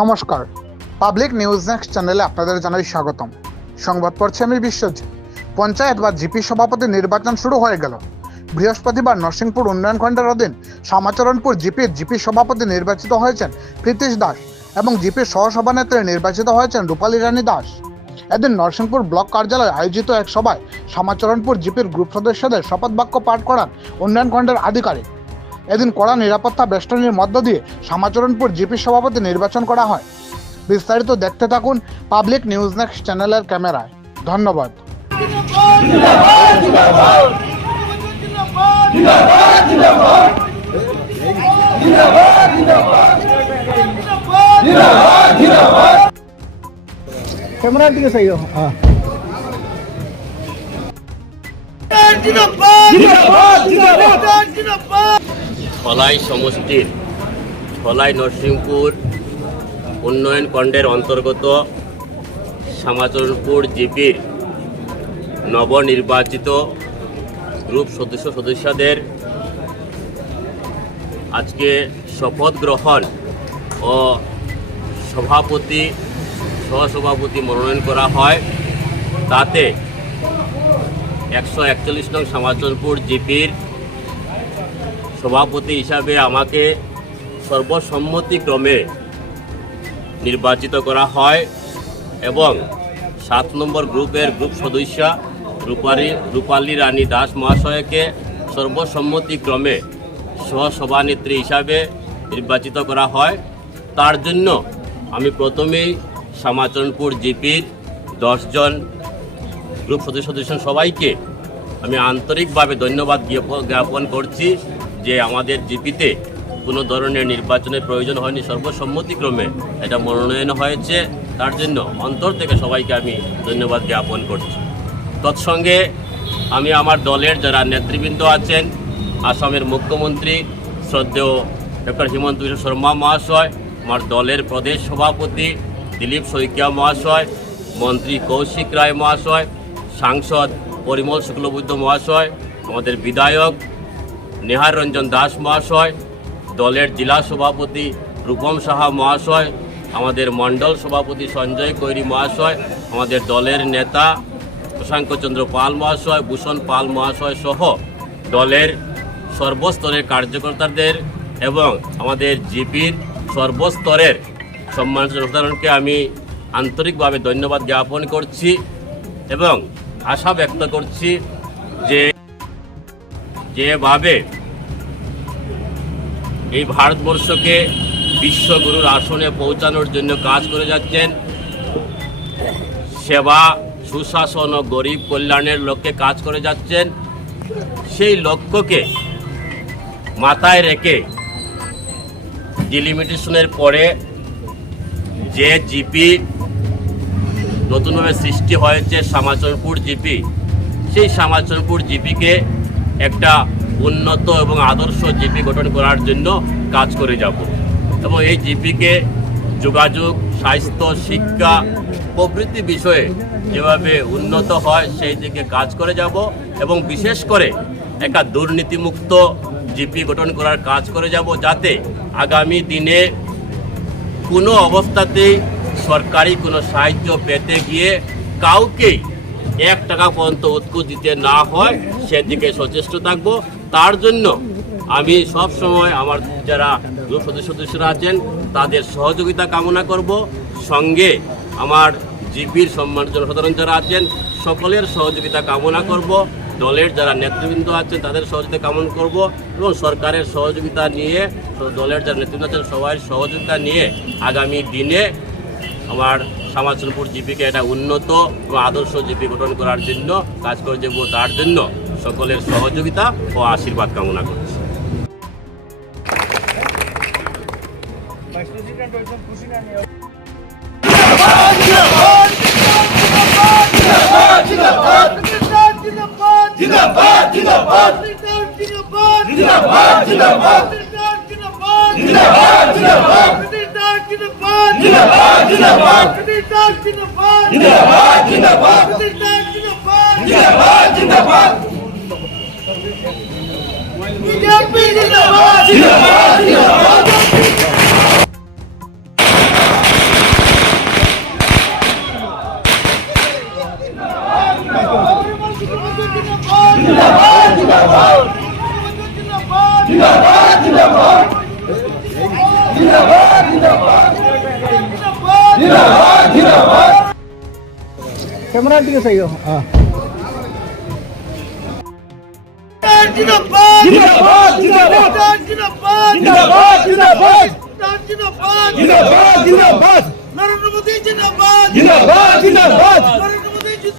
নমস্কার। Public news next চ্যানেলে আপনাদের জানাই স্বাগতম। সংবাদ পড়ছি আমি বিশ্বজিৎ। পঞ্চায়েত বা জিপি সভাপতি নির্বাচন শুরু হয়ে গেল। বৃহস্পতিবার নরসিংপুর উন্নয়ন খণ্ডের অধীন শ্যামাচরণপুর জিপির জিপি সভাপতি নির্বাচিত হয়েছেন প্রীতিশ দাস এবং জিপির সহসভানেত্রী নির্বাচিত হয়েছেন রূপালী রানী দাস। এদিন নরসিংপুর ব্লক কার্যালয়ে আয়োজিত এক সভায় শ্যামাচরণপুর জিপির গ্রুপ সদস্যদের শপথ বাক্য পাঠ করান উন্নয়ন খণ্ডের আধিকারিক। এদিন কড়া নিরাপত্তা বেষ্টনীর মধ্য দিয়ে শ্যামাচরণপুর জিপি সভাপতি নির্বাচন করা হয় বিস্তারিত দেখতে থাকুন পাবলিক নিউজ নেক্সট চ্যানেলের ক্যামেরায় ধন্যবাদ कैमरा दिखे सही हो हाँ ধলাই সমষ্টির, ধলাই নরসিংপুর উন্নয়ন খণ্ডের অন্তর্গত শ্যামাচরণপুর জিপির নবনির্বাচিত গ্রুপ সদস্য সদস্যদের আজকে শপথ গ্রহণ ও সভাপতি, সহসভাপতি মনোনয়ন করা হয়। তাতে একশো একচল্লিশ নং শ্যামাচরণপুর জিপির সভাপতি হিসাবে আমাকে সর্বসম্মতিক্রমে নির্বাচিত করা হয় এবং সাত নম্বর গ্রুপের গ্রুপ সদস্য রূপালী রূপালী রানী দাস মহাশয়কে সর্বসম্মতিক্রমে সহসভানেত্রী হিসাবে নির্বাচিত করা হয়। তার জন্য আমি প্রথমেই শ্যামাচরণপুর জিপির দশজন গ্রুপ সদস্য সদস্য সবাইকে আমি আন্তরিকভাবে ধন্যবাদ জ্ঞাপন করছি। যে আমাদের জিপিতে কোনো ধরনের নির্বাচনের প্রয়োজন হয়নি সর্বসম্মতিক্রমে এটা মনোনয়ন হয়েছে। তার জন্য অন্তর থেকে সবাইকে আমি ধন্যবাদ জ্ঞাপন করছি। তৎসঙ্গে আমি আমার দলের যারা নেতৃবৃন্দ আছেন, আসামের মুখ্যমন্ত্রী শ্রদ্ধেয় ডক্টর হিমন্ত বিশ্ব শর্মা মহাশয়, আমার দলের প্রদেশ সভাপতি দিলীপ শইকিয়া মহাশয়, মন্ত্রী কৌশিক রায় মহাশয়, সাংসদ পরিমল শুক্লবুদ্ধ মহাশয়, আমাদের বিধায়ক নেহার রঞ্জন দাস মহাশয়, দলের জেলা সভাপতি রূপম সাহা মহাশয়, আমাদের মণ্ডল সভাপতি সঞ্জয় কৈরি মহাশয়, আমাদের দলের নেতা প্রশাঙ্কচন্দ্র পাল মহাশয়, ভূষণ পাল মহাশয় সহ দলের সর্বস্তরের কার্যকর্তাদের এবং আমাদের জিপির সর্বস্তরের সম্মানিত জনসাধারণকে আমি আন্তরিকভাবে ধন্যবাদ জ্ঞাপন করছি এবং আশা ব্যক্ত করছি যে যেভাবে এই ভারতবর্ষকে বিশ্বগুরুর আসনে পৌঁছানোর জন্য কাজ করে যাচ্ছেন, সেবা, সুশাসন ও গরিব কল্যাণের লক্ষ্যে কাজ করে যাচ্ছেন, সেই লক্ষ্যকে মাথায় রেখে ডিলিমিটেশনের পরে যে জিপি নতুনভাবে সৃষ্টি হয়েছে, শ্যামাচরণপুর জিপি, সেই শ্যামাচরণপুর জিপিকে একটা উন্নত এবং আদর্শ জিপি গঠন করার জন্য কাজ করে যাব। এবং এই জিপিকে যোগাযোগ, স্বাস্থ্য, শিক্ষা প্রভৃতি বিষয়ে যেভাবে উন্নত হয়, সেই দিকে কাজ করে যাব এবং বিশেষ করে একটা দুর্নীতিমুক্ত জিপি গঠন করার কাজ করে যাব যাতে আগামী দিনে কোনো অবস্থাতেই সরকারি কোনো সাহায্য পেতে গিয়ে কাউকেই এক টাকা পর্যন্ত উৎকুচ দিতে না হয়, সেদিকে সচেষ্ট থাকব। তার জন্য আমি সব সময় আমার যারা সদস্য সদস্যরা আছেন, তাদের সহযোগিতা কামনা করব। সঙ্গে আমার জিপির সম্মান জনসাধারণ যারা আছেন, সকলের সহযোগিতা কামনা করব। দলের যারা নেতৃবৃন্দ আছেন, তাদের সহযোগিতা কামনা করব এবং সরকারের সহযোগিতা নিয়ে, দলের যারা নেতৃবৃন্দ আছেন, সবাই সহযোগিতা নিয়ে আগামী দিনে আমার শ্যামাচলপুর জীবিকা এটা উন্নত ও আদর্শ জীবী গঠন করার জন্য কাজ করে যাব তার জন্য সকলের সহযোগিতা ও আশীর্বাদ কামনা করছি জিন্দাবাদ জিন্দাবাদ জিন্দাবাদ জিন্দাবাদ জিন্দাবাদ जिंदाबाद जिंदाबाद जिंदाबाद जिंदाबाद जिंदाबाद जिंदाबाद जिंदाबाद बीजेपी जिंदाबाद जिंदाबाद जिंदाबाद जिंदाबाद जिंदाबाद जिंदाबाद जिंदाबाद जिंदाबाद जिंदाबाद ক্যামেরার দিকে চাই হ্যাঁ জিন্দাবাদ জিন্দাবাদ জিন্দাবাদ জিন্দাবাদ জিন্দাবাদ জিন্দাবাদ জিন্দাবাদ জিন্দাবাদ জিন্দাবাদ নরেন্দ্র মোদী জিন্দাবাদ জিন্দাবাদ জিন্দাবাদ